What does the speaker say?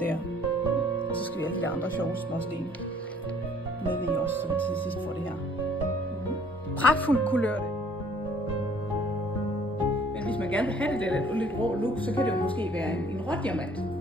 der. Og så skal vi have de der andre sjove småsten med i også, så vi til sidst får det her pragtfuldt kulør. Men hvis man gerne vil have det der lidt rå look, så kan det jo måske være en rådiamant.